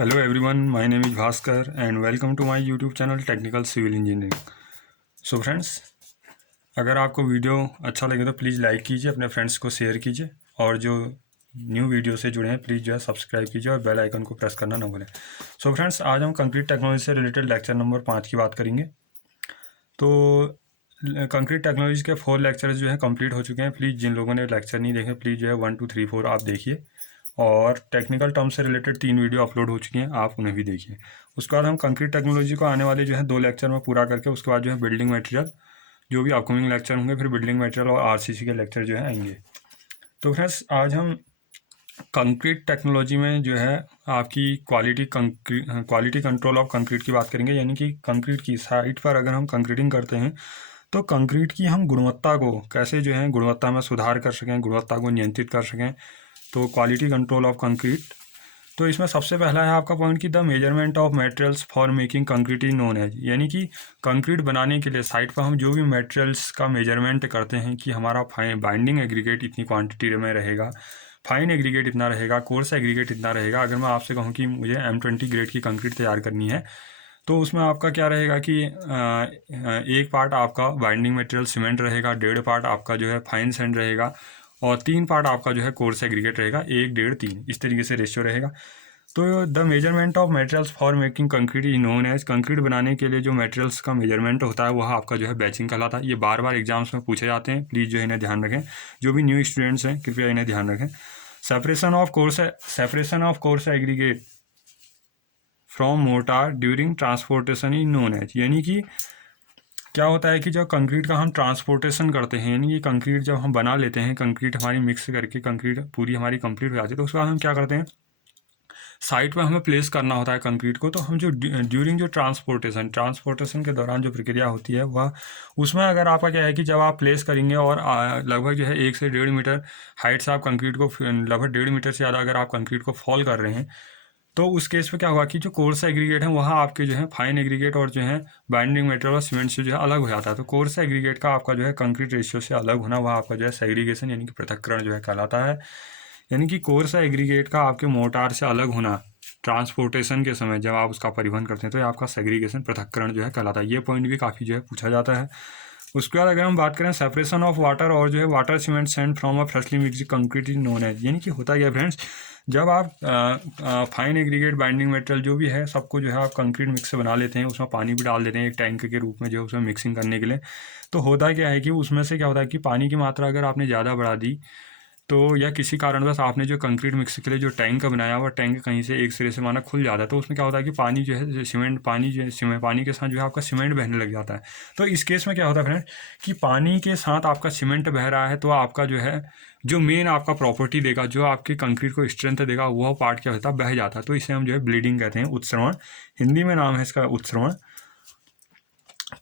Hello everyone, my name is Bhaskar and welcome to my YouTube channel technical civil engineering. So friends, अगर आपको video अच्छा लगे तो please like कीजिए, अपने फ्रेंड्स को शेयर कीजिए और जो न्यू वीडियो से जुड़े हैं प्लीज़ जो है सब्सक्राइब कीजिए और बेल आइकन को प्रेस करना ना भूलें। सो फ्रेंड्स, आज हम कंक्रीट टेक्नोलॉजी से रिलेटेड लेक्चर नंबर 5 की बात करेंगे। तो कंक्रीट टेक्नोलॉजी के 4 लेक्चर्स जो हैं कंप्लीट हो चुके हैं। प्लीज़ जिन लोगों ने लेक्चर नहीं देखे प्लीज़ जो है 1 2 3 4 आप देखिए, और टेक्निकल टर्म से रिलेटेड 3 वीडियो अपलोड हो चुकी हैं, आप उन्हें भी देखिए। उसके बाद हम कंक्रीट टेक्नोलॉजी को आने वाले जो है 2 लेक्चर में पूरा करके उसके बाद जो है बिल्डिंग मटेरियल जो भी अपकमिंग लेक्चर होंगे, फिर बिल्डिंग मटेरियल और आरसीसी के लेक्चर जो है आएंगे। तो फ्रेंड्स, आज हम कंक्रीट टेक्नोलॉजी में जो है आपकी क्वालिटी कंट्रोल ऑफ कंक्रीट की बात करेंगे। यानी कि कंक्रीट की साइट पर अगर हम कंक्रीटिंग करते हैं तो कंक्रीट की हम गुणवत्ता को कैसे जो है गुणवत्ता में सुधार कर सकें, गुणवत्ता को नियंत्रित कर सकें। तो क्वालिटी कंट्रोल ऑफ कंक्रीट, तो इसमें सबसे पहला है आपका पॉइंट कि the measurement of materials for making concrete is known as. यानी कि कंक्रीट बनाने के लिए साइट पर हम जो भी मटेरियल्स का मेजरमेंट करते हैं कि हमारा बाइंडिंग एग्रीगेट इतनी क्वांटिटी में रहेगा, फाइन एग्रीगेट इतना रहेगा, कोर्स एग्रीगेट इतना रहेगा। अगर मैं आपसे कहूँ कि मुझे M20 ग्रेड की कंक्रीट तैयार करनी है तो उसमें आपका क्या रहेगा कि एक पार्ट आपका बाइंडिंग मटेरियल सीमेंट रहेगा, 1.5 पार्ट आपका जो है फाइन सैंड रहेगा और 3 पार्ट आपका जो है कोर्स एग्रीगेट रहेगा, 1 1.5 3 इस तरीके से रेशियो रहेगा। तो the measurement of materials for making concrete is known as. Concrete बनाने के लिए जो मटेरियल्स का मेजरमेंट होता है वह आपका जो है बैचिंग कहलाता है। ये बार बार एग्जाम्स में पूछे जाते हैं, प्लीज़ जो है इन्हें ध्यान रखें। जो भी न्यू स्टूडेंट्स हैं कृपया इन्हें ध्यान रखें। Separation of coarse aggregate from mortar during transportation is known as. यानी कि क्या होता है कि जब कंक्रीट का हम ट्रांसपोर्टेशन करते हैं, यानी कि कंक्रीट जब हम बना लेते हैं, कंक्रीट हमारी मिक्स करके कंक्रीट पूरी हमारी कंप्लीट हो जाती है, तो उसके बाद हम क्या करते हैं, साइट पर हमें प्लेस करना होता है कंक्रीट को। तो हम जो ड्यूरिंग जो ट्रांसपोर्टेशन के दौरान जो प्रक्रिया होती है वह उसमें अगर आपका क्या है कि जब आप प्लेस करेंगे और लगभग जो है 1 से 1.5 मीटर हाइट से आप कंक्रीट को लगभग 1.5 मीटर से ज़्यादा अगर आप कंक्रीट को फॉल कर रहे हैं तो उस केस पे क्या होगा कि जो कोर्स एग्रीगेट है वहाँ आपके जो है फाइन एग्रीगेट और जो है बाइंडिंग मटेरियल और सीमेंट से जो है अलग हो जाता है। तो कोर्स एग्रीगेट का आपका जो है कंक्रीट रेशियो से अलग होना वह आपका जो है सेग्रीगेशन यानी कि पृथक्करण जो है कहलाता है। यानी कि कोर्स एग्रीगेट का आपके मोर्टार से अलग होना ट्रांसपोर्टेशन के समय जब आप उसका परिवहन करते हैं तो ये आपका सेग्रीगेशन पृथक्करण जो है कहलाता है। ये पॉइंट भी काफ़ी जो है पूछा जाता है। उसके बाद अगर हम बात करें सेपरेशन ऑफ वाटर और जो है water cement sand from a freshly mixed concrete is known as. यानी कि होता क्या फ्रेंड्स, जब आप फाइन एग्रीगेट बाइंडिंग मटेरियल जो भी है सबको जो है आप कंक्रीट मिक्स से बना लेते हैं, उसमें पानी भी डाल देते हैं एक टैंक के रूप में जो है उसमें मिक्सिंग करने के लिए। तो होता क्या है कि उसमें से क्या होता है कि पानी की मात्रा अगर आपने ज़्यादा बढ़ा दी तो या किसी कारणवश आपने जो कंक्रीट मिक्स के लिए जो टैंक बनाया हुआ टैंक कहीं से एक सिरे से माना खुल जाता है, तो उसमें क्या होता है कि पानी जो है सीमेंट पानी जो है सीमेंट पानी के साथ जो है आपका सीमेंट बहने लग जाता है। तो इस केस में क्या होता है फ्रेंड कि पानी के साथ आपका सीमेंट बह रहा है तो आपका जो है जो मेन आपका प्रॉपर्टी देगा, जो आपकी कंक्रीट को स्ट्रेंथ देगा, वह पार्ट क्या होता है बह जाता है। तो इसे हम जो है ब्लीडिंग कहते हैं, उत्सर्वण हिंदी में नाम है इसका उत्सर्वण।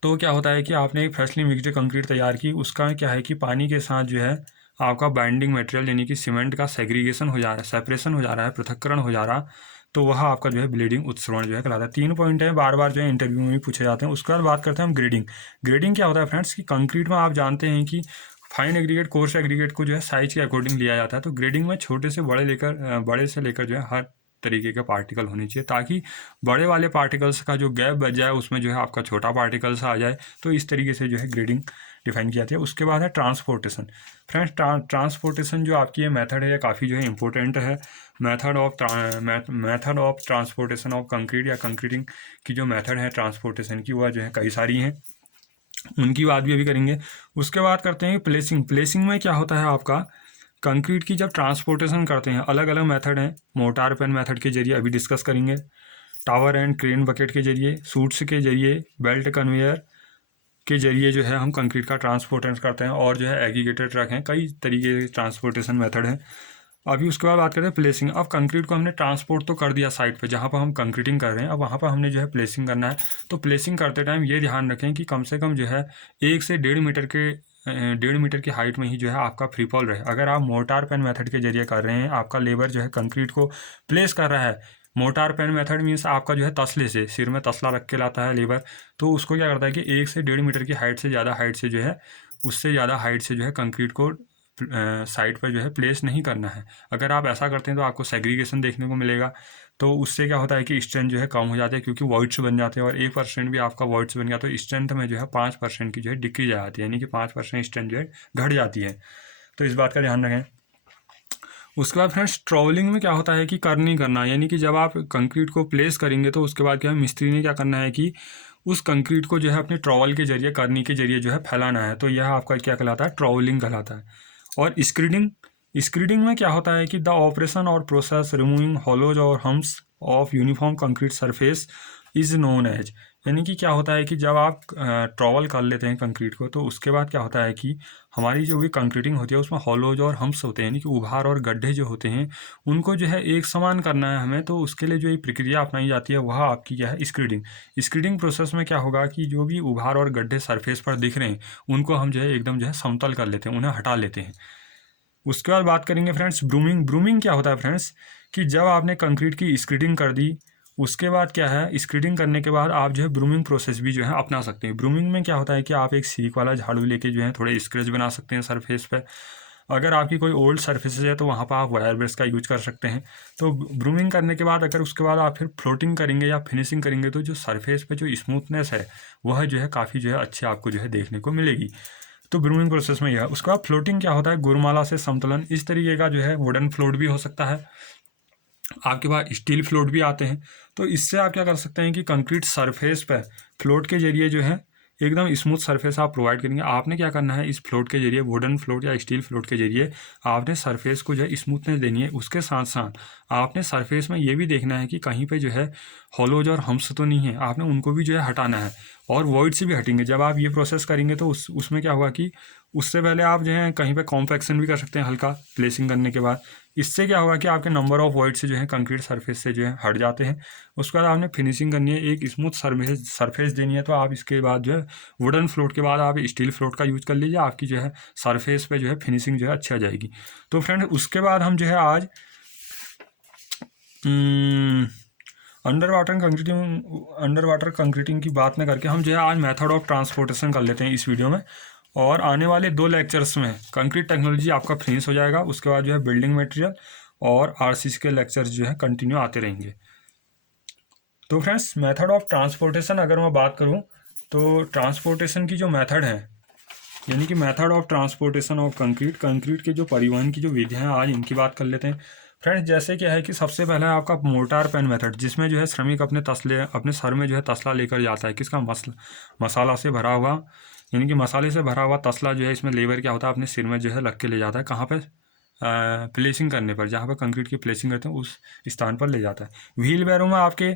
तो क्या होता है कि आपने एक फ्रेशली मिक्स्ड कंक्रीट तैयार की, उसका क्या है कि पानी के साथ जो है आपका बाइंडिंग मटेरियल यानी कि सीमेंट का सेग्रीगेशन हो जा रहा है, सेपरेशन हो जा रहा है, पृथक्करण हो जा रहा, तो वह आपका जो है ब्लीडिंग उत्सर्वण जो है कहलाता है। 3 पॉइंट है, बार बार जो है इंटरव्यू में भी पूछे जाते हैं। उसके बाद बात करते हैं हम ग्रेडिंग। ग्रेडिंग क्या होता है फ्रेंड्स कि कंक्रीट में आप जानते हैं कि फाइन एग्रीगेट कोर्स एग्रीगेट को जो है साइज के अकॉर्डिंग लिया जाता है। तो ग्रेडिंग में छोटे से बड़े से लेकर जो है हर तरीके के पार्टिकल होने चाहिए, ताकि बड़े वाले पार्टिकल्स का जो गैप बच जाए उसमें जो है आपका छोटा पार्टिकल्स आ जाए। तो इस तरीके से जो है ग्रेडिंग डिफाइन की जाती है। उसके बाद है ट्रांसपोर्टेशन। फ्रेंड्स, ट्रांसपोर्टेशन जो आपकी ये मेथड है ये काफ़ी जो है इंपॉर्टेंट है। Method of transportation of concrete या कंक्रीटिंग की जो मेथड है ट्रांसपोर्टेशन की वह जो है कई सारी हैं, उनकी बात भी अभी करेंगे। उसके बाद करते हैं प्लेसिंग। प्लेसिंग में क्या होता है आपका कंक्रीट की जब ट्रांसपोर्टेशन करते हैं अलग अलग मेथड हैं। मोर्टार पेन मेथड के जरिए अभी डिस्कस करेंगे, टावर एंड क्रेन बकेट के जरिए, सूट्स के जरिए, बेल्ट कन्वेयर के जरिए जो है हम कंक्रीट का ट्रांसपोर्टेशन करते हैं, और जो है एग्रीगेटेड ट्रक हैं, कई तरीके के ट्रांसपोर्टेशन मेथड हैं। अभी उसके बाद बात करते हैं प्लेसिंग। अब कंक्रीट को हमने ट्रांसपोर्ट तो कर दिया साइट पे जहाँ पर हम कंक्रीटिंग कर रहे हैं, अब वहाँ पर हमने जो है प्लेसिंग करना है। तो प्लेसिंग करते टाइम ये ध्यान रखें कि कम से कम जो है 1 से 1.5 मीटर की हाइट में ही जो है आपका फ्री फॉल रहे। अगर आप मोर्टार पेन मेथड के जरिए कर रहे हैं, आपका लेबर जो है कंक्रीट को प्लेस कर रहा है, मोर्टार पेन मेथड मीन्स आपका जो है तसले से सिर में तसला रख के लाता है लेबर, तो उसको क्या करता है कि 1 से 1.5 मीटर की हाइट से ज़्यादा हाइट से जो है उससे ज़्यादा हाइट से जो है कंक्रीट को साइट पर जो है प्लेस नहीं करना है। अगर आप ऐसा करते हैं तो आपको सेग्रीगेशन देखने को मिलेगा। तो उससे क्या होता है कि स्ट्रेंथ जो है कम हो जाता है, क्योंकि वॉइड्स बन जाते हैं, और 1% भी आपका वॉइड्स बन गया तो स्ट्रेंथ में जो है 5% की जो है डिक्रीज आ जाती है, यानी कि 5% स्ट्रेंथ जो है घट जाती है। तो इस बात का ध्यान रखें। उसके बाद फ्रेंड्स ट्रॉवलिंग में क्या होता है कि करनी करना, यानी कि जब आप कंक्रीट को प्लेस करेंगे तो उसके बाद क्या है, मिस्त्री ने क्या करना है कि उस कंक्रीट को जो है अपने ट्रॉवल के जरिए, करनी के जरिए जो है फैलाना है। तो यह आपका क्या कहलाता है, ट्रॉवलिंग कहलाता है। और स्क्रीडिंग, स्क्रीडिंग में क्या होता है कि द ऑपरेशन और प्रोसेस रिमूविंग हॉलोज और humps of uniform concrete surface is known as, यानी कि क्या होता है कि जब आप ट्रॉवल कर लेते हैं कंक्रीट को तो उसके बाद क्या होता है कि हमारी जो भी कंक्रीटिंग होती है उसमें हॉलोज और हम्प्स होते हैं, यानी कि उभार और गड्ढे जो होते हैं उनको जो है एक समान करना है हमें। तो उसके लिए जो ये प्रक्रिया अपनाई जाती है वह आपकी क्या है, स्क्रीडिंग। स्क्रीडिंग प्रोसेस में क्या होगा कि जो भी उभार और गड्ढे सरफेस पर दिख रहे हैं उनको हम जो है एकदम जो है समतल कर लेते हैं, उन्हें हटा लेते हैं। उसके बाद बात करेंगे फ्रेंड्स ब्रूमिंग। ब्रूमिंग क्या होता है फ्रेंड्स कि जब आपने कंक्रीट की स्क्रीडिंग कर दी उसके बाद क्या है, स्क्रीडिंग करने के बाद आप जो है ब्रूमिंग प्रोसेस भी जो है अपना सकते हैं। ब्रूमिंग में क्या होता है कि आप एक सीक वाला झाड़ू लेके जो है थोड़े स्क्रैच बना सकते हैं सरफेस पे। अगर आपकी कोई ओल्ड सरफेसेज है तो वहाँ पर आप वायर ब्रश का यूज कर सकते हैं। तो ब्रूमिंग करने के बाद अगर उसके बाद आप फिर फ्लोटिंग करेंगे या फिनिशिंग करेंगे तो जो सरफेस पे जो स्मूथनेस है वह जो है काफ़ी जो है अच्छी आपको जो है देखने को मिलेगी। तो ब्रूमिंग प्रोसेस में यह है। उसके बाद फ्लोटिंग क्या होता है, गुरमाला से समतुलन। इस तरीके का जो है वुडन फ्लोट भी हो सकता है, आपके पास स्टील फ्लोट भी आते हैं। तो इससे आप क्या कर सकते हैं कि कंक्रीट सरफेस पर फ्लोट के जरिए जो है एकदम स्मूथ सरफेस आप प्रोवाइड करेंगे। आपने क्या करना है, इस फ्लोट के जरिए, वुडन फ्लोट या स्टील फ्लोट के जरिए आपने सरफेस को जो है स्मूथनेस देनी है। उसके साथ साथ आपने सरफेस में ये भी देखना है कि कहीं पे जो है हॉलोज और हम्प्स तो नहीं है, आपने उनको भी जो है हटाना है, और वॉइड से भी हटेंगे। जब आप ये प्रोसेस करेंगे तो उसमें क्या होगा कि उससे पहले आप जो है कहीं पे कॉम्पैक्शन भी कर सकते हैं हल्का प्लेसिंग करने के बाद। इससे क्या होगा कि आपके नंबर ऑफ वॉइड से जो है कंक्रीट सरफेस से जो है हट जाते हैं। उसके बाद आपने फिनिशिंग करनी है, एक स्मूथ सरफेस देनी है। तो आप इसके बाद जो है वुडन फ्लोट के बाद आप स्टील फ्लोट का यूज कर लीजिए, आपकी जो है सरफेस पे जो है फिनिशिंग जो है अच्छी आ जाएगी। तो फ्रेंड उसके बाद हम जो है आज अंडर वाटर कंक्रीटिंग की बात न करके हम जो है आज मेथड ऑफ ट्रांसपोर्टेशन कर लेते हैं इस वीडियो में। और आने वाले 2 लेक्चर्स में कंक्रीट टेक्नोलॉजी आपका फिनिश हो जाएगा। उसके बाद जो है बिल्डिंग मटेरियल और आरसीसी के लेक्चर्स जो है कंटिन्यू आते रहेंगे। तो फ्रेंड्स मेथड ऑफ ट्रांसपोर्टेशन अगर मैं बात करूं तो ट्रांसपोर्टेशन की जो मेथड है, यानी कि method of transportation of concrete के जो परिवहन की जो विधियाँ हैं आज इनकी बात कर लेते हैं। फ्रेंड्स जैसे क्या है कि सबसे पहला है आपका मोर्टार पेन मेथड, जिसमें जो है श्रमिक अपने सर में जो है तसला लेकर जाता है, किसका मसाला से भरा हुआ, यानी कि मसाले से भरा हुआ तसला जो है, इसमें लेबर क्या होता है अपने सिर में जो है रख के ले जाता है, कहाँ पर प्लेसिंग करने पर, जहाँ पर कंक्रीट की प्लेसिंग करते हैं उस स्थान पर ले जाता है। व्हील बैरो में आपके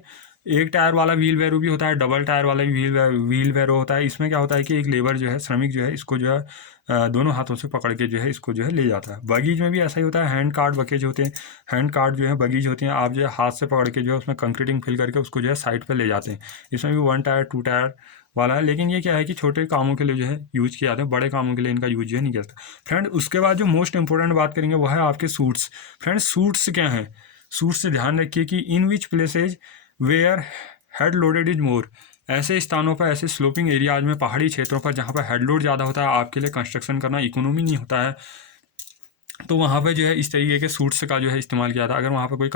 एक टायर वाला व्हील बैरो भी होता है, डबल टायर वाला भी व्हील बैरो होता है। इसमें क्या होता है कि एक लेबर जो है, श्रमिक जो है, इसको जो है दोनों हाथों से पकड़ के जो है इसको जो है ले जाता है। बगीज में भी ऐसा ही होता है, हैंड कार्ड बकेज होते हैं, हैंड कार्ड जो है बगीज होती हैं, आप जो है हाथ से पकड़ के जो है उसमें कंक्रीटिंग फिल करके उसको जो है साइड पर ले जाते हैं। इसमें भी 1 टायर 2 टायर वाला है, लेकिन ये क्या है कि छोटे कामों के लिए जो है यूज किया जाता है, बड़े कामों के लिए इनका यूज जो है नहीं करता। फ्रेंड उसके बाद जो मोस्ट इंपॉर्टेंट बात करेंगे वो है आपके सूट्स। फ्रेंड्स सूट्स क्या हैं, सूट्स से ध्यान रखिए कि in which places where head loaded is more, ऐसे स्थानों पर, ऐसे स्लोपिंग एरियाज में, पहाड़ी क्षेत्रों पर जहाँ पर हेड लोड ज़्यादा होता है, आपके लिए कंस्ट्रक्शन करना इकोनॉमी नहीं होता है, तो वहाँ पे जो है इस तरीके के सूट्स का जो है इस्तेमाल किया था। अगर वहाँ पे कोई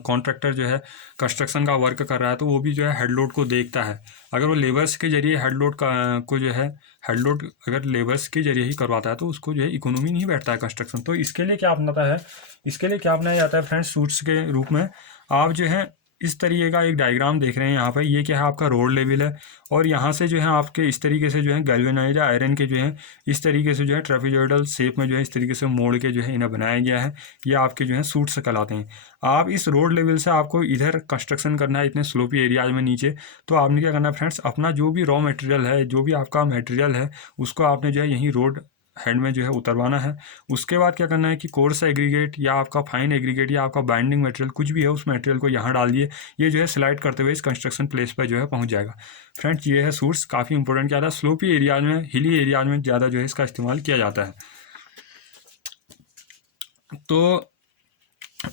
कॉन्ट्रैक्टर जो है कंस्ट्रक्शन का वर्क कर रहा है तो वो भी जो है हेड लोड को देखता है। अगर वो लेबर्स के जरिए हेड लोड को जो है हेड लोड अगर लेबर्स के जरिए ही करवाता है तो उसको जो है इकोनॉमी नहीं बैठता है कंस्ट्रक्शन। तो इसके लिए क्या अपनाता है, इसके लिए क्या अपनाया जाता है फ्रेंड्स, सूट्स के रूप में आप जो है इस तरीके का एक डायग्राम देख रहे हैं यहाँ पर, ये क्या है आपका रोड लेवल है, और यहाँ से जो है आपके इस तरीके से जो है गैल्वेनाइज्ड आयरन के जो है इस तरीके से जो है ट्रेपेजॉइडल शेप में जो है इस तरीके से मोड़ के जो है इन्हें बनाया गया है। ये आपके जो है सूट्स कहलाते हैं। आप इस रोड लेवल से आपको इधर कंस्ट्रक्शन करना है इतने स्लोपी एरियाज में नीचे, तो आपने क्या करना है फ्रेंड्स, अपना जो भी रॉ मटेरियल है, जो भी आपका मटेरियल है, उसको आपने जो है यहीं रोड हेड में जो है उतरवाना है। उसके बाद क्या करना है कि कोर्स एग्रीगेट या आपका फाइन एग्रीगेट या आपका बाइंडिंग मटेरियल कुछ भी है उस मटेरियल को यहाँ डाल दिए, ये जो है स्लाइड करते हुए इस कंस्ट्रक्शन प्लेस पर जो है पहुँच जाएगा। फ्रेंड्स ये है सूट्स, काफ़ी इंपॉर्टेंट क्या था, स्लोपी एरियाज में, हिली एरियाज में ज़्यादा जो है इसका इस्तेमाल किया जाता है। तो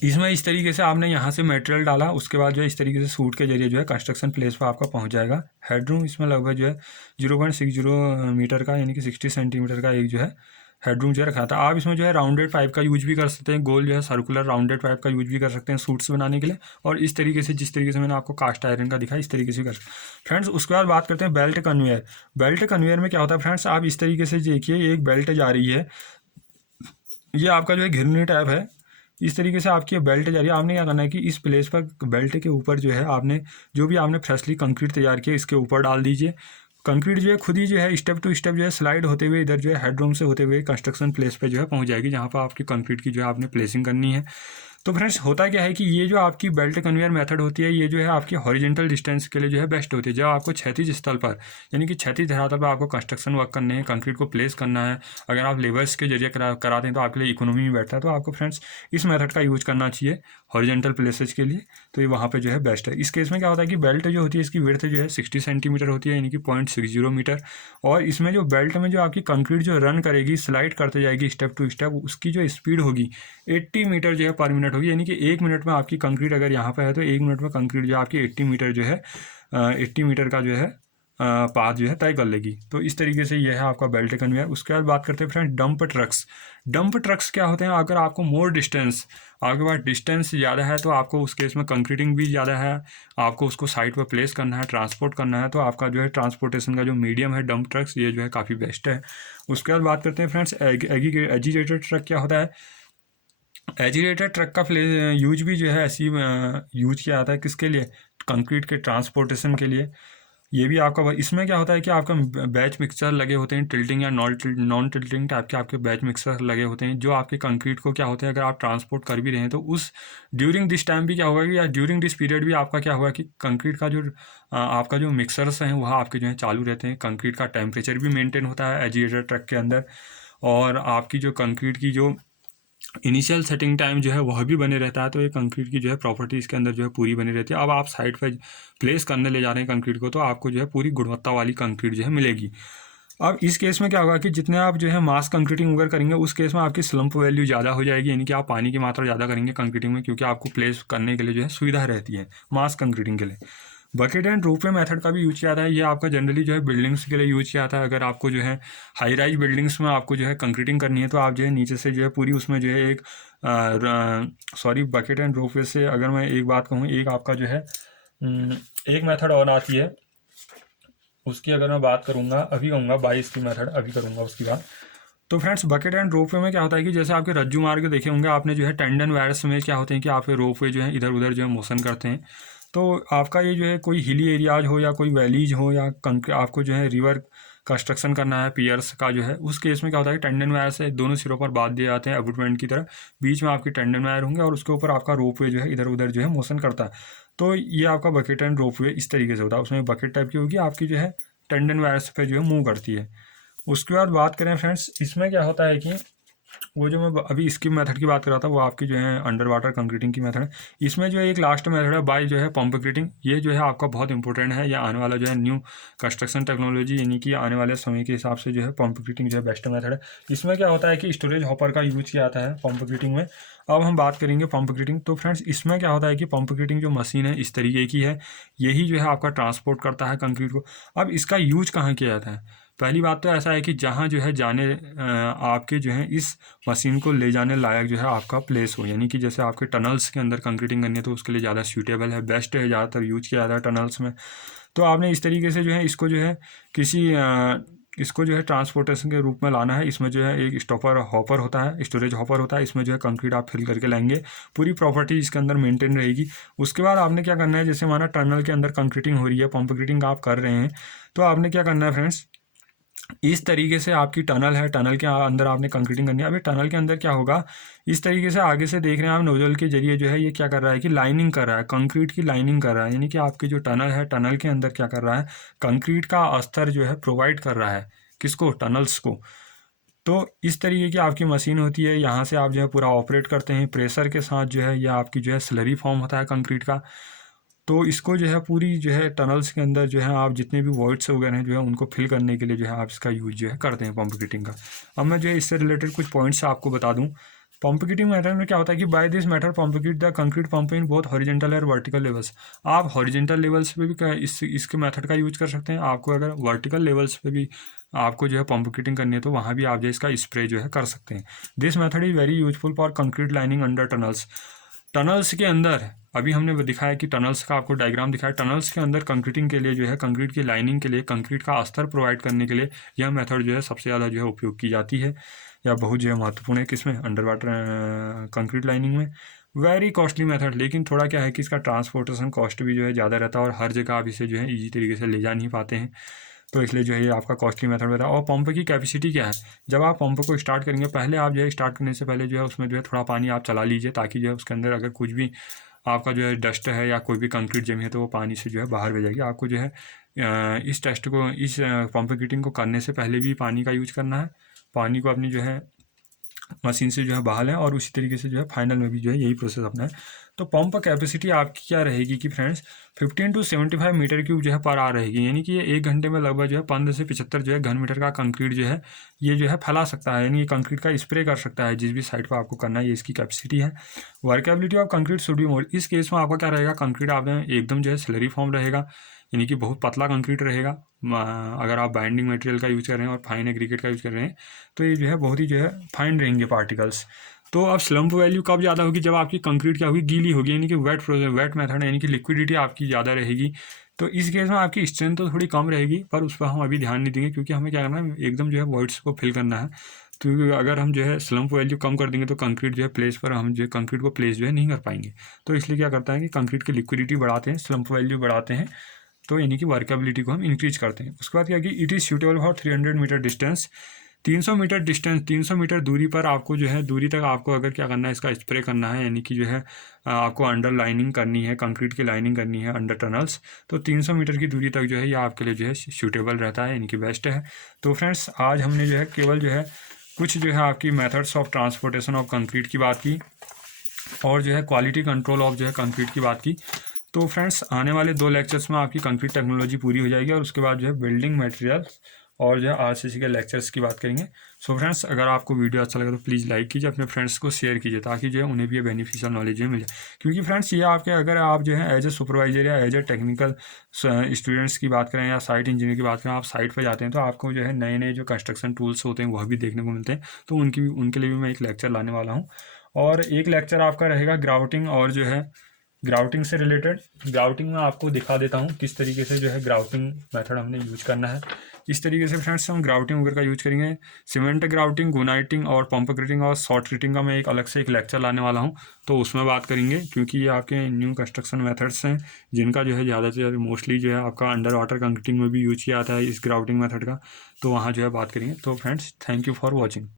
इसमें इस तरीके से आपने यहाँ से मटेरियल डाला, उसके बाद जो है इस तरीके से सूट के जरिए जो है कंस्ट्रक्शन प्लेस पर आपका पहुँच जाएगा। हेडरूम इसमें लगभग जो है 0.60 मीटर का, यानी कि 60 सेंटीमीटर का एक जो है हेडरूम जो है रखा था। आप इसमें जो है राउंडेड पाइप का यूज भी कर सकते हैं, गोल जो है सर्कुलर राउंडेड पाइप का यूज भी कर सकते हैं सूट्स बनाने के लिए, और इस तरीके से जिस तरीके से मैंने आपको कास्ट आयरन का दिखा इस तरीके से कर सकते हैं फ्रेंड्स। उसके बाद बात करते हैं बेल्ट कन्वेयर। बेल्ट कन्वेयर में क्या होता है फ्रेंड्स, आप इस तरीके से देखिए एक बेल्ट जा रही है, ये आपका जो है घिरनी टाइप है, इस तरीके से आपकी बेल्ट जा रही है। आपने क्या करना है कि इस प्लेस पर बेल्ट के ऊपर जो है आपने जो भी आपने फ्रेशली कंक्रीट तैयार किया इसके ऊपर डाल दीजिए। कंक्रीट जो है खुद ही जो है स्टेप टू स्टेप जो है स्लाइड होते हुए इधर जो है हेडरूम से होते हुए कंस्ट्रक्शन प्लेस पे जो है पहुंच जाएगी, जहाँ पर आपकी कंक्रीट की जो है आपने प्लेसिंग करनी है। तो फ्रेंड्स होता क्या है कि ये जो आपकी बेल्ट कन्वेयर मेथड होती है ये जो है आपकी हॉरिजेंटल डिस्टेंस के लिए जो है बेस्ट होती है। जब आपको क्षैतिज स्थल पर यानी कि क्षैतिज धरातल पर आपको कंस्ट्रक्शन वर्क करने हैं, कंक्रीट को प्लेस करना है, अगर आप लेबर्स के जरिए कराते हैं तो आपके लिए इकोनॉमी में बैठता है, तो आपको फ्रेंड्स इस मेथड का यूज करना चाहिए हॉरिजेंटल प्लेसेज के लिए, तो ये वहाँ पे जो है बेस्ट है। इस केस में क्या होता है कि बेल्ट जो होती है इसकी विड्थ जो है 60 सेंटीमीटर होती है, यानी कि 0.60 मीटर, और इसमें जो बेल्ट में जो आपकी कंक्रीट जो रन करेगी स्लाइड करते जाएगी स्टेप टू स्टेप, उसकी जो स्पीड होगी 80 मीटर जो है पर मिनट होगी, यानी कि 1 मिनट में आपकी कंक्रीट अगर यहाँ पे है तो 1 मिनट में कंक्रीट जो है आपकी 80 मीटर जो है 80 मीटर का जो है पाथ जो है तय कर लेगी। तो इस तरीके से यह है आपका बेल्ट कन्वेयर। उसके बाद बात करते हैं friend dump trucks. Dump trucks क्या होते हैं, अगर आपको मोर डिस्टेंस आपके पास डिस्टेंस ज़्यादा है तो आपको उस केस में कंक्रीटिंग भी ज़्यादा है, आपको उसको साइट पर प्लेस करना है, ट्रांसपोर्ट करना है, तो आपका जो है ट्रांसपोर्टेशन का जो मीडियम है डंप ट्रक्स ये जो है काफ़ी बेस्ट है। उसके बाद बात करते हैं फ्रेंड्स एजिटेटेड ट्रक क्या होता है। एजिटेटेड ट्रक का यूज भी जो है ऐसी यूज किया जाता है किसके लिए, कंक्रीट के ट्रांसपोर्टेशन के लिए। ये भी आपका इसमें क्या होता है कि आपका बैच मिक्सर लगे होते हैं, टिल्टिंग या नॉन टिल्टिंग टाइप के आपके बैच मिक्सर लगे होते हैं, जो आपके कंक्रीट को क्या होते हैं अगर आप ट्रांसपोर्ट कर भी रहे हैं तो उस ड्यूरिंग दिस टाइम भी क्या होगा कि या ड्यूरिंग दिस पीरियड भी आपका क्या होगा कि कंक्रीट का जो आपका जो मिक्सर्स हैं वह आपके जो है चालू रहते हैं, कंक्रीट का टेम्परेचर भी मेनटेन होता है एजिटेटेड ट्रक के अंदर, और आपकी जो कंक्रीट की जो इनिशियल सेटिंग टाइम जो है वह भी बने रहता है। तो ये कंक्रीट की जो है प्रॉपर्टी इसके अंदर जो है पूरी बनी रहती है। अब आप साइड पर प्लेस करने ले जा रहे हैं कंक्रीट को तो आपको जो है पूरी गुणवत्ता वाली कंक्रीट जो है मिलेगी। अब इस केस में क्या होगा कि जितने आप जो है मास कंक्रीटिंग वगैरह करेंगे उस केस में आपकी स्लंप वैल्यू ज़्यादा हो जाएगी, यानी कि आप पानी की मात्रा ज़्यादा करेंगे कंक्रीटिंग में, क्योंकि आपको प्लेस करने के लिए जो है सुविधा रहती है मास कंक्रीटिंग के लिए। बकेट एंड रोपवे मेथड का भी यूज किया जाता है, ये आपका जनरली जो है बिल्डिंग्स के लिए यूज किया जाता है। अगर आपको जो है हाई राइज बिल्डिंग्स में आपको जो है कंक्रीटिंग करनी है तो आप जो है नीचे से जो है पूरी उसमें जो है एक बकेट एंड रोपवे से अगर मैं एक बात कहूँ, एक आपका जो है एक मेथड और आती है, उसकी अगर मैं बात करूँगा अभी कहूँगा 22 की मेथड अभी करूँगा उसकी बात। तो फ्रेंड्स बकेट एंड रोपवे में क्या होता है कि जैसे आपके रज्जू मार्ग देखे होंगे आपने जो है टेंडन वायर्स में क्या होते हैं कि आपके रोपवे जो है इधर उधर जो है मोशन करते हैं। तो आपका ये जो है कोई हिली एरियाज हो या कोई वैलीज हो या आपको जो है रिवर कंस्ट्रक्शन करना है पियर्स का जो है, उस केस में क्या होता है कि टेंडन वायर से दोनों सिरों पर बांध दिए जाते हैं अबुटमेंट की तरह, बीच में आपकी टेंडन वायर होंगे और उसके ऊपर आपका रोपवे जो है इधर उधर जो है मोशन करता है। तो ये आपका बकेट एंड रोपवे इस तरीके से होता है, उसमें बकेट टाइप की होगी आपकी जो है टेंडन वायर्स पे जो है मूव करती है। उसके बाद बात करें फ्रेंड्स, इसमें क्या होता है कि वो जो मैं अभी इसकी मेथड की बात कर रहा था वो आपकी जो है अंडर वाटर कंक्रीटिंग की मेथड है। इसमें जो है एक लास्ट मेथड है बाय जो है पंप क्रीटिंग, ये जो है आपका बहुत इंपॉर्टेंट है, या आने वाला जो है न्यू कंस्ट्रक्शन टेक्नोलॉजी यानी कि आने वाले समय के हिसाब से जो है पंप क्रीटिंग जो है बेस्ट मेथड है। इसमें क्या होता है कि स्टोरेज हॉपर का यूज किया जाता है पंप क्रीटिंग में। अब हम बात करेंगे पंप क्रीटिंग। तो फ्रेंड्स इसमें क्या होता है कि पंप क्रीटिंग जो मशीन है इस तरीके की है, यही जो है आपका ट्रांसपोर्ट करता है कंक्रीट को। अब इसका यूज कहाँ किया जाता है, पहली बात तो ऐसा है कि जहाँ जो है जाने आपके जो है इस मशीन को ले जाने लायक जो है आपका प्लेस हो, यानी कि जैसे आपके टनल्स के अंदर कंक्रीटिंग करनी है तो उसके लिए ज़्यादा सूटेबल है, बेस्ट है, ज़्यादातर यूज किया जाता है टनल्स में। तो आपने इस तरीके से जो है इसको जो है इसको जो है ट्रांसपोर्टेशन के रूप में लाना है। इसमें जो है एक स्टॉपर हॉपर होता है, स्टोरेज हॉपर होता है, इसमें जो है कंक्रीट आप फिल करके लाएंगे, पूरी प्रॉपर्टी इसके अंदर मेंटेन रहेगी। उसके बाद आपने क्या करना है, जैसे माना टनल के अंदर कंक्रीटिंग हो रही है, पंप क्रीटिंग आप कर रहे हैं, तो आपने क्या करना है फ्रेंड्स, इस तरीके से आपकी टनल है, टनल के अंदर आपने कंक्रीटिंग करनी है। अभी टनल के अंदर क्या होगा, इस तरीके से आगे से देख रहे हैं आप नोजल के जरिए जो है ये क्या कर रहा है कि लाइनिंग कर रहा है, कंक्रीट की लाइनिंग कर रहा है, यानी कि आपकी जो टनल है टनल के अंदर क्या कर रहा है, कंक्रीट का अस्तर जो है प्रोवाइड कर रहा है किसको, टनल्स को। तो इस तरीके की आपकी मशीन होती है, यहाँ से आप जो है पूरा ऑपरेट करते हैं प्रेशर के साथ जो है, यह आपकी जो है स्लरी फॉर्म होता है कंक्रीट का। तो इसको जो है पूरी जो है टनल्स के अंदर जो है आप जितने भी वॉइड्स वगैरह हैं जो है उनको फिल करने के लिए जो है आप इसका यूज जो है करते हैं पंप क्रीटिंग का। अब मैं जो है इससे रिलेटेड कुछ पॉइंट्स आपको बता दूं। पंप क्रीटिंग मेथड में क्या होता है कि by this method pumpcrete the concrete pump in both horizontal और वर्टिकल लेवल्स। आप हॉरिजेंटल लेवल्स पे भी इसके मेथड का यूज कर सकते हैं, आपको अगर वर्टिकल लेवल्स पे भी आपको जो है पंपकिटिंग करनी है तो वहाँ भी आप जो है इसका स्प्रे जो है कर सकते हैं। This method is very useful for concrete lining under tunnels. Tunnels के अंदर अभी हमने दिखाया कि टनल्स का आपको डायग्राम दिखाया, टनल्स के अंदर कंक्रीटिंग के लिए जो है कंक्रीट की लाइनिंग के लिए, कंक्रीट का अस्तर प्रोवाइड करने के लिए यह मेथड जो है सबसे ज़्यादा जो है उपयोग की जाती है या बहुत जो है महत्वपूर्ण है। किसमें? अंडर वाटर कंक्रीट लाइनिंग में। वेरी कॉस्टली मेथड, लेकिन थोड़ा क्या है कि इसका ट्रांसपोर्टेशन कॉस्ट भी जो है ज़्यादा रहता है और हर जगह आप इसे जो है ईजी तरीके से ले जा नहीं पाते हैं, तो इसलिए जो है ये आपका कॉस्टली मेथड रहता है। और पंप की कैपेसिटी क्या है? जब आप पंप को स्टार्ट करेंगे, पहले आप जो है स्टार्ट करने से पहले जो है उसमें जो है थोड़ा पानी आप चला लीजिए, ताकि जो है उसके अंदर अगर कुछ भी आपका जो है डस्ट है या कोई भी कंक्रीट जमी है तो वो पानी से जो है बाहर भेज जाएगी। आपको जो है इस टेस्ट को, इस पंप किटिंग को करने से पहले भी पानी का यूज करना है, पानी को अपनी जो है मशीन से जो है बहा लें, और उसी तरीके से जो है फाइनल में भी जो है यही प्रोसेस अपना है। तो पंप कैपेसिटी आपकी क्या रहेगी कि फ्रेंड्स 15 to 75 मीटर क्यूब जो है पर आवर रहेगी, यानी कि ये 1 घंटे में लगभग जो है 15 से 75 जो है घन मीटर का कंक्रीट जो है ये जो है फैला सकता है, यानी ये कंक्रीट का स्प्रे कर सकता है जिस भी साइड पर आपको करना है, ये इसकी कैपेसिटी है। Workability of concrete should be more, इस केस में आपका क्या रहेगा, कंक्रीट आपने एकदम जो है स्लरी फॉर्म रहेगा, यानी कि बहुत पतला कंक्रीट रहेगा। अगर आप बाइंडिंग मटेरियल का यूज़ कर रहे हैं और फाइन एग्रीगेट का यूज़ कर रहे हैं तो ये जो है बहुत ही जो है फाइन रहेंगे पार्टिकल्स। तो अब स्लम्प वैल्यू कब ज़्यादा होगी? जब आपकी कंक्रीट क्या होगी, गीली होगी, यानी कि वेट मेथड यानी कि लिक्विडिटी आपकी ज़्यादा रहेगी। तो इस केस में आपकी स्ट्रेंथ तो थोड़ी कम रहेगी, पर उस पर हम अभी ध्यान नहीं देंगे, क्योंकि हमें क्या करना है, एकदम जो है वर्ड्स को फिल करना है। तो अगर हम जो है स्लम्प वैल्यू कम कर देंगे तो कंक्रीट जो है प्लेस पर हम जो है कंक्रीट को प्लेस जो है नहीं कर पाएंगे। तो इसलिए क्या करता है कि कंक्रीट की लिक्विडिटी बढ़ाते हैं, स्लम्प वैल्यू बढ़ाते हैं, तो यानी कि वर्केबिलिटी को हम इंक्रीज करते हैं। उसके बाद क्या कि it is suitable for 300 metre distance, 300 metre distance, 300 metre दूरी पर आपको जो है, दूरी तक आपको अगर क्या करना है, इसका स्प्रे करना है, यानी कि जो है आपको अंडर लाइनिंग करनी है, कंक्रीट की लाइनिंग करनी है अंडर टनल्स, तो 300 मीटर की दूरी तक जो है ये आपके लिए जो है सूटेबल रहता है, यानी कि बेस्ट है। तो फ्रेंड्स आज हमने जो है केवल जो है कुछ जो है आपकी methods of transportation of concrete की बात की, और जो है क्वालिटी कंट्रोल ऑफ जो है कंक्रीट की बात की। तो फ्रेंड्स आने वाले 2 लेक्चर्स में आपकी कंक्रीट टेक्नोलॉजी पूरी हो जाएगी, और उसके बाद जो है बिल्डिंग मटेरियल्स और जो है आरसीसी के लेक्चर्स की बात करेंगे। सो फ्रेंड्स अगर आपको वीडियो अच्छा लगे तो प्लीज़ लाइक कीजिए, अपने फ्रेंड्स को शेयर कीजिए, ताकि जो है उन्हें भी ये बेनिफिशियल नॉलेज मिल जाए। क्योंकि फ्रेंड्स ये आपके, अगर आप जो है एज ए सुपरवाइजर या एज ए टेक्निकल स्टूडेंट्स की बात करें या साइट इंजीनियर की बात करें, आप साइट पर जाते हैं तो आपको जो है नए नए जो कंस्ट्रक्शन टूल्स होते हैं वह भी देखने को मिलते हैं। तो उनके लिए भी मैं एक लेक्चर लाने वाला हूँ, और एक लेक्चर आपका रहेगा ग्राउटिंग, और जो है ग्राउटिंग से रिलेटेड, ग्राउटिंग में आपको दिखा देता हूँ किस तरीके से जो है ग्राउटिंग मेथड हमने यूज करना है। इस तरीके से फ्रेंड्स हम ग्राउटिंग वगैरह का यूज करेंगे। सीमेंट ग्राउटिंग, गुनाइटिंग और पंप ग्रेटिंग और शॉर्ट ग्रेटिंग का मैं एक अलग से एक लेक्चर लाने वाला हूँ, तो उसमें बात करेंगे, क्योंकि ये आपके न्यू कंस्ट्रक्शन मेथड्स हैं जिनका जो है ज़्यादा से ज़्यादा मोस्टली जो है आपका अंडर वाटर कंक्रीटिंग में भी यूज किया जाता है इस ग्राउटिंग मेथड का, तो वहाँ जो है बात करेंगे। तो friends thank you for watching.